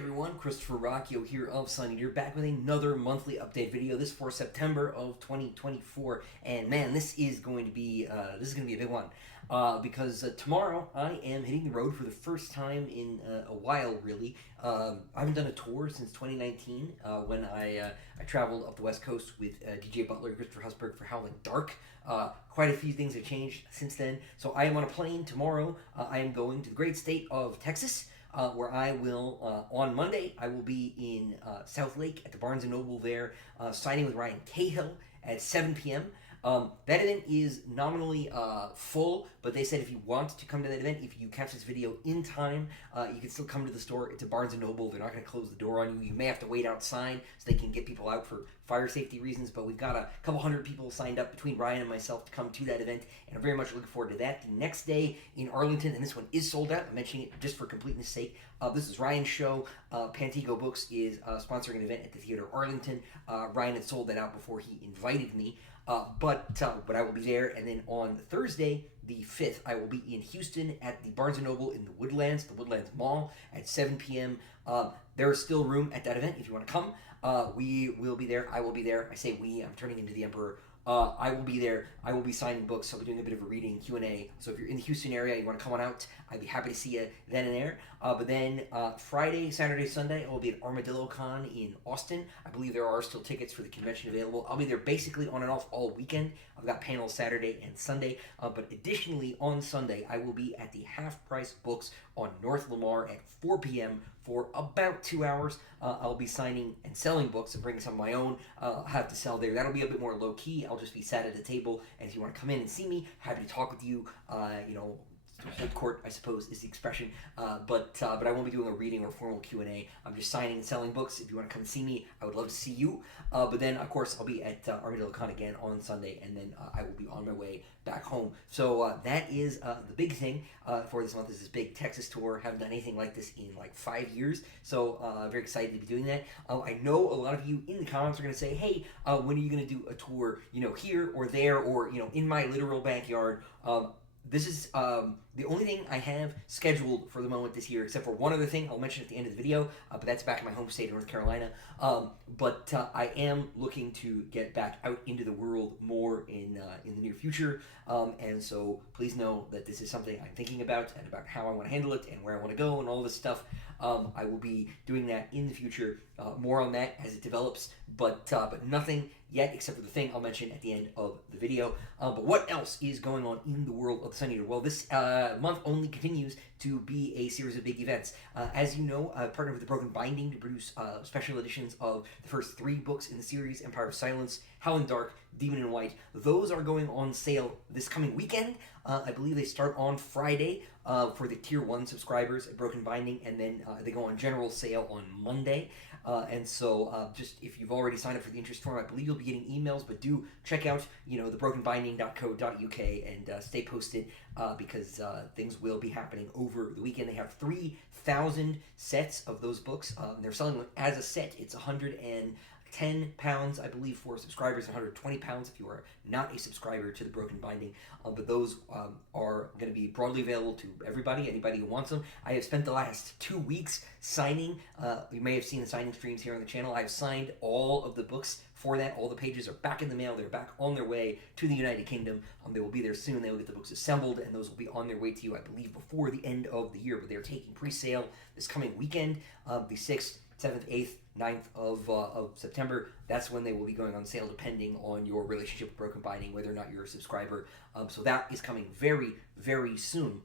everyone, Christopher Ruocchio here of Sun Eater, back with another monthly update video. This for September of 2024, and man, this is going to be a big one because tomorrow I am hitting the road for the first time in a while. Really, I haven't done a tour since 2019 when I traveled up the West Coast with DJ Butler and Christopher Husberg for Howling Dark. Quite a few things have changed since then, so I am on a plane tomorrow. I am going to the great state of Texas. Where I will, on Monday, I will be in Southlake at the Barnes & Noble there, signing with Ryan Cahill at 7 p.m. That event is nominally full, but they said if you want to come to that event, if you catch this video in time, you can still come to the store. It's a Barnes & Noble. They're not going to close the door on you. You may have to wait outside so they can get people out for fire safety reasons, but we've got a couple hundred people signed up between Ryan and myself to come to that event, and I'm very much looking forward to that. The next day in Arlington, and this one is sold out, I'm mentioning it just for completeness sake. This is Ryan's show. Pantigo Books is sponsoring an event at the Theater Arlington. Ryan had sold that out before he invited me. But I will be there, and then on Thursday, the 5th, I will be in Houston at the Barnes & Noble in the Woodlands Mall at 7 p.m. There is still room at that event if you want to come. We will be there. I will be there. I say we. I'm turning into the Emperor. I will be there. I will be signing books. I'll be doing a bit of a reading, Q&A. So if you're in the Houston area, you want to come on out, I'd be happy to see you then and there. But then Friday, Saturday, Sunday, I will be at ArmadilloCon in Austin. I believe there are still tickets for the convention available. I'll be there basically on and off all weekend. I've got panels Saturday and Sunday. But additionally, on Sunday, I will be at the Half Price Books on North Lamar at 4 p.m. for about 2 hours. I'll be signing and selling books and bringing some of my own. I'll have to sell there. That'll be a bit more low-key. I'll just be sat at a table, and if you want to come in and see me, happy to talk with you, hold court, I suppose, is the expression. But I won't be doing a reading or formal Q&A. I'm just signing and selling books. If you want to come see me, I would love to see you. But then, of course, I'll be at ArmadilloCon again on Sunday, and then I will be on my way back home. So that is the big thing for this month, is this big Texas tour. Haven't done anything like this in like 5 years, so very excited to be doing that. I know a lot of you in the comments are going to say, hey, when are you going to do a tour, here or there, or, in my literal backyard? This is the only thing I have scheduled for the moment this year, except for one other thing I'll mention at the end of the video, but that's back in my home state of North Carolina. But I am looking to get back out into the world more in the near future, and so please know that this is something I'm thinking about, and about how I want to handle it and where I want to go and all this stuff. I will be doing that in the future, more on that as it develops, but nothing yet except for the thing I'll mention at the end of the video. But what else is going on in the world of the Sun Eater? Well, this month only continues to be a series of big events. As you know, I partnered with The Broken Binding to produce special editions of the first 3 books in the series, Empire of Silence, Howling Dark, Demon in White. Those are going on sale this coming weekend. I believe they start on Friday for the Tier 1 subscribers at Broken Binding, and then they go on general sale on Monday. And so just if you've already signed up for the interest form, I believe you'll be getting emails, but do check out, thebrokenbinding.co.uk and stay posted because things will be happening over the weekend. They have 3,000 sets of those books. They're selling them as a set. It's £110, I believe, for subscribers, £120 if you are not a subscriber to the Broken Binding. But those are going to be broadly available to anybody who wants them. I have spent the last 2 weeks signing. You may have seen the signing streams here on the channel. I've signed all of the books for that. All the pages are back in the mail. They're back on their way to the United Kingdom. They will be there soon. They will get the books assembled, and those will be on their way to you, I believe, before the end of the year. But they're taking pre-sale this coming weekend, the 6th, 7th, 8th, 9th of September. That's when they will be going on sale, depending on your relationship with Broken Binding, whether or not you're a subscriber. So that is coming very, very soon.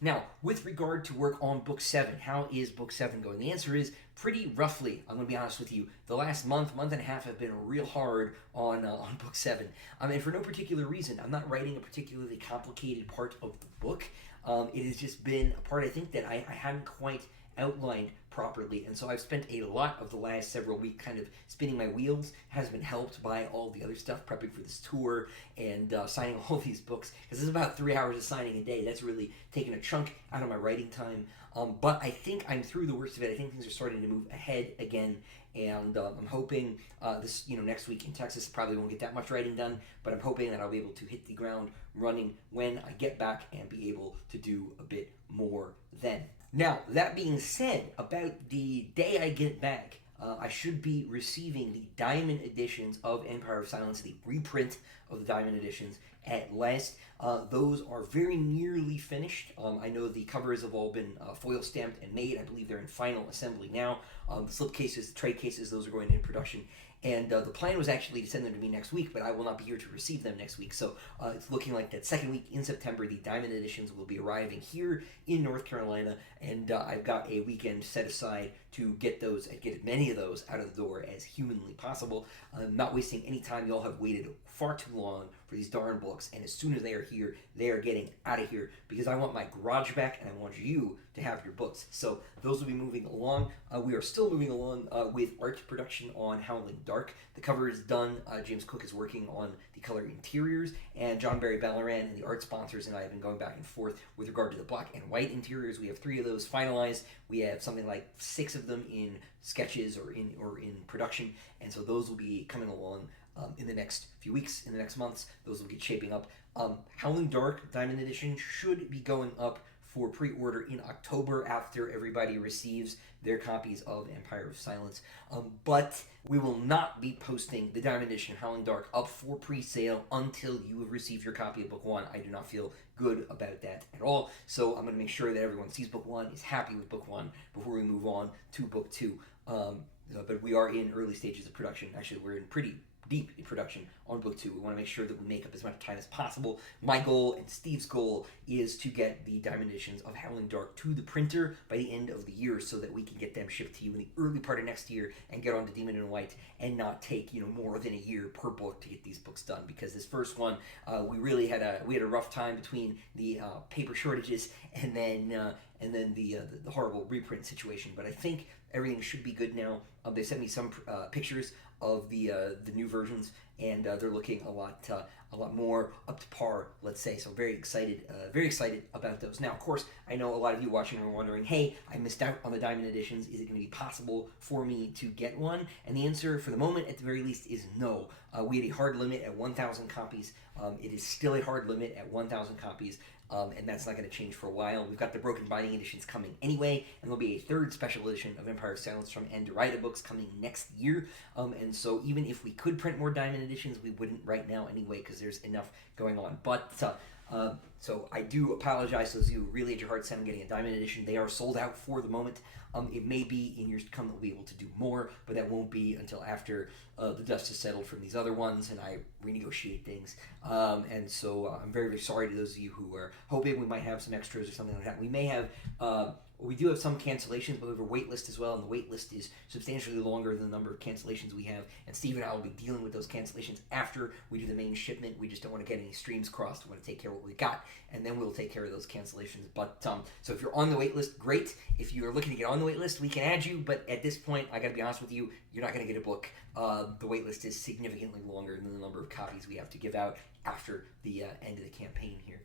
Now, with regard to work on Book 7, how is Book 7 going? The answer is pretty roughly. I'm going to be honest with you. The last month and a half have been real hard on Book 7. And for no particular reason. I'm not writing a particularly complicated part of the book. It has just been a part, I think, that I hadn't quite outlined properly, and so I've spent a lot of the last several weeks kind of spinning my wheels. Has been helped by all the other stuff, prepping for this tour and signing all these books, because it's about 3 hours of signing a day. That's really taken a chunk out of my writing time, but I think I'm through the worst of it. I think things are starting to move ahead again, and I'm hoping this, next week in Texas probably won't get that much writing done, but I'm hoping that I'll be able to hit the ground running when I get back and be able to do a bit more then. Now, that being said, about the day I get back, I should be receiving the Diamond editions of Empire of Silence, the reprint of the Diamond editions at last. Those are very nearly finished. I know the covers have all been foil stamped and made. I believe they're in final assembly now. The slip cases, the trade cases, those are going in production. And the plan was actually to send them to me next week, but I will not be here to receive them next week. So it's looking like that second week in September, the Diamond editions will be arriving here in North Carolina, and I've got a weekend set aside to get those and get as many of those out of the door as humanly possible. I'm not wasting any time. Y'all have waited far too long for these darn books, and as soon as they are here, they are getting out of here because I want my garage back and I want you to have your books. So those will be moving along. We are still moving along with art production on Howling Dark. The cover is done. James Cook is working on the color interiors, and John Barry Ballaran and the art sponsors and I have been going back and forth with regard to the black and white interiors. We have 3 of those finalized. We have something like 6 of them in sketches or in production, and so those will be coming along in the next few weeks, in the next months. Those will get shaping up. Howling Dark Diamond Edition should be going up for pre-order in October after everybody receives their copies of Empire of Silence. But we will not be posting the Diamond Edition Howling Dark up for pre-sale until you have received your copy of Book 1. I do not feel good about that at all. So I'm going to make sure that everyone sees Book 1, is happy with Book 1 before we move on to Book 2. But we are in early stages of production. Actually, we're in pretty deep in production on Book 2. We want to make sure that we make up as much time as possible. My goal and Steve's goal is to get the Diamond editions of Howling Dark to the printer by the end of the year so that we can get them shipped to you in the early part of next year and get on to Demon in White and not take more than a year per book to get these books done, because this first one we really had a rough time between the paper shortages and then the horrible reprint situation. But I think everything should be good now. They sent me some pictures of the new versions, and they're looking a lot more up to par, let's say. So very excited about those. Now, of course, I know a lot of you watching are wondering, hey, I missed out on the Diamond editions. Is it going to be possible for me to get one? And the answer, for the moment, at the very least, is no. We had a hard limit at 1,000 copies. It is still a hard limit at 1,000 copies. And that's not going to change for a while. We've got the Broken Binding editions coming anyway, and there'll be a 3rd special edition of Empire of Silence from Andorida Books coming next year. And so even if we could print more Diamond editions, we wouldn't right now anyway, because there's enough going on. But so I do apologize to those of you who really had your heart set on getting a Diamond edition. They are sold out for the moment. It may be in years to come that we'll be able to do more, but that won't be until after the dust has settled from these other ones and I renegotiate things. And so I'm very, very sorry to those of you who are hoping we might have some extras or something like that. We may have... we do have some cancellations, but we have a wait list as well, and the wait list is substantially longer than the number of cancellations we have. And Steve and I will be dealing with those cancellations after we do the main shipment. We just don't want to get any streams crossed. We want to take care of what we got, and then we'll take care of those cancellations. But so if you're on the wait list, great. If you're looking to get on the wait list, we can add you. But at this point, I got to be honest with you, you're not going to get a book. The wait list is significantly longer than the number of copies we have to give out after the end of the campaign here.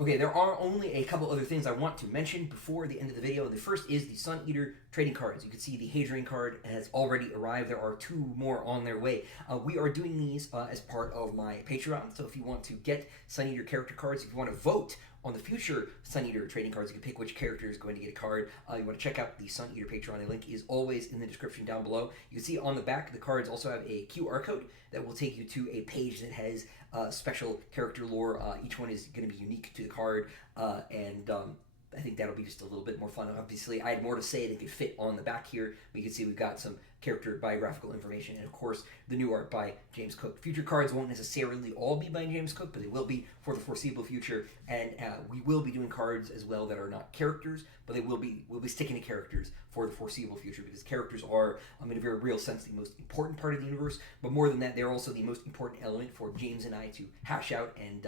Okay, there are only a couple other things I want to mention before the end of the video. The first is the Sun Eater trading cards. You can see the Hadrian card has already arrived. There are 2 more on their way. We are doing these as part of my Patreon, so if you want to get Sun Eater character cards, if you want to vote on the future Sun Eater trading cards, you can pick which character is going to get a card. You want to check out the Sun Eater Patreon. The link is always in the description down below. You can see on the back, the cards also have a QR code that will take you to a page that has special character lore. Each one is going to be unique to the card, and I think that'll be just a little bit more fun. Obviously, I had more to say that could fit on the back here. You can see we've got some character biographical information, and of course, the new art by James Cook. Future cards won't necessarily all be by James Cook, but they will be for the foreseeable future, and we will be doing cards as well that are not characters, but we'll be sticking to characters for the foreseeable future, because characters are, in a very real sense, the most important part of the universe, but more than that, they're also the most important element for James and I to hash out and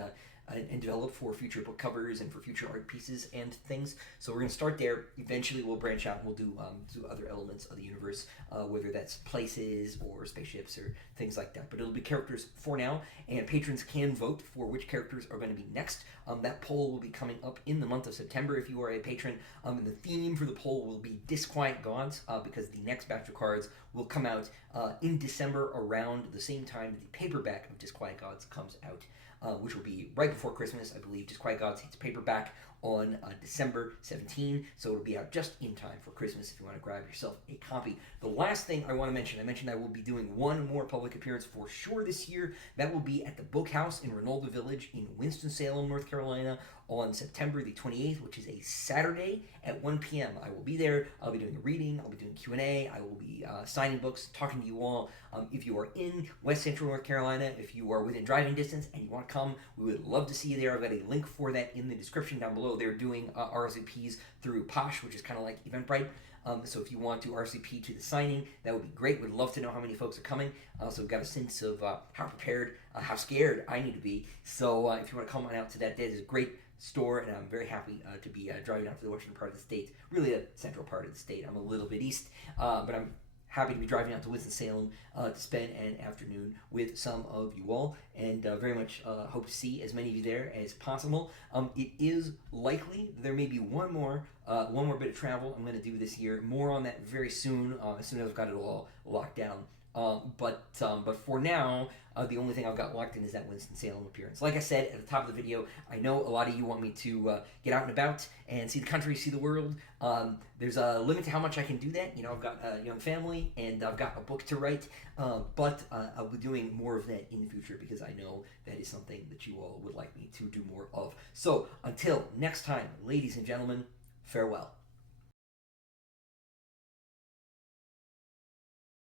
develop for future book covers and for future art pieces and things. So we're going to start there. Eventually we'll branch out and we'll do other elements of the universe, whether that's places or spaceships or things like that. But it'll be characters for now, and patrons can vote for which characters are going to be next. That poll will be coming up in the month of September if you are a patron. And the theme for the poll will be Disquiet Gods, because the next batch of cards will come out in December around the same time that the paperback of Disquiet Gods comes out, which will be right before Christmas. I believe Disquiet Gods hits paperback on December 17, so it'll be out just in time for Christmas if you want to grab yourself a copy. The last thing I want to mention, I mentioned I will be doing one more public appearance for sure this year. That will be at the Book House in Reynolda Village in Winston-Salem, North Carolina, on September the 28th, which is a Saturday at 1 p.m. I will be there. I'll be doing a reading. I'll be doing Q&A. I will be signing books, talking to you all. If you are in West Central North Carolina, if you are within driving distance and you want to come, we would love to see you there. I've got a link for that in the description down below. They're doing RSVPs through Posh, which is kind of like Eventbrite. So if you want to RSVP to the signing, that would be great. We'd love to know how many folks are coming. So we've got a sense of how prepared, how scared I need to be. So if you want to come on out to that day, there's a great store, and I'm very happy to be driving out to the western part of the state, really the central part of the state. I'm a little bit east, but I'm happy to be driving out to Winston-Salem to spend an afternoon with some of you all, and very much hope to see as many of you there as possible. It is likely there may be one more bit of travel I'm going to do this year. More on that very soon, as soon as I've got it all locked down. But for now, the only thing I've got locked in is that Winston-Salem appearance. Like I said at the top of the video, I know a lot of you want me to get out and about and see the country, see the world. There's a limit to how much I can do that. You know, I've got a young family and I've got a book to write, but I'll be doing more of that in the future because I know that is something that you all would like me to do more of. So until next time, ladies and gentlemen, farewell.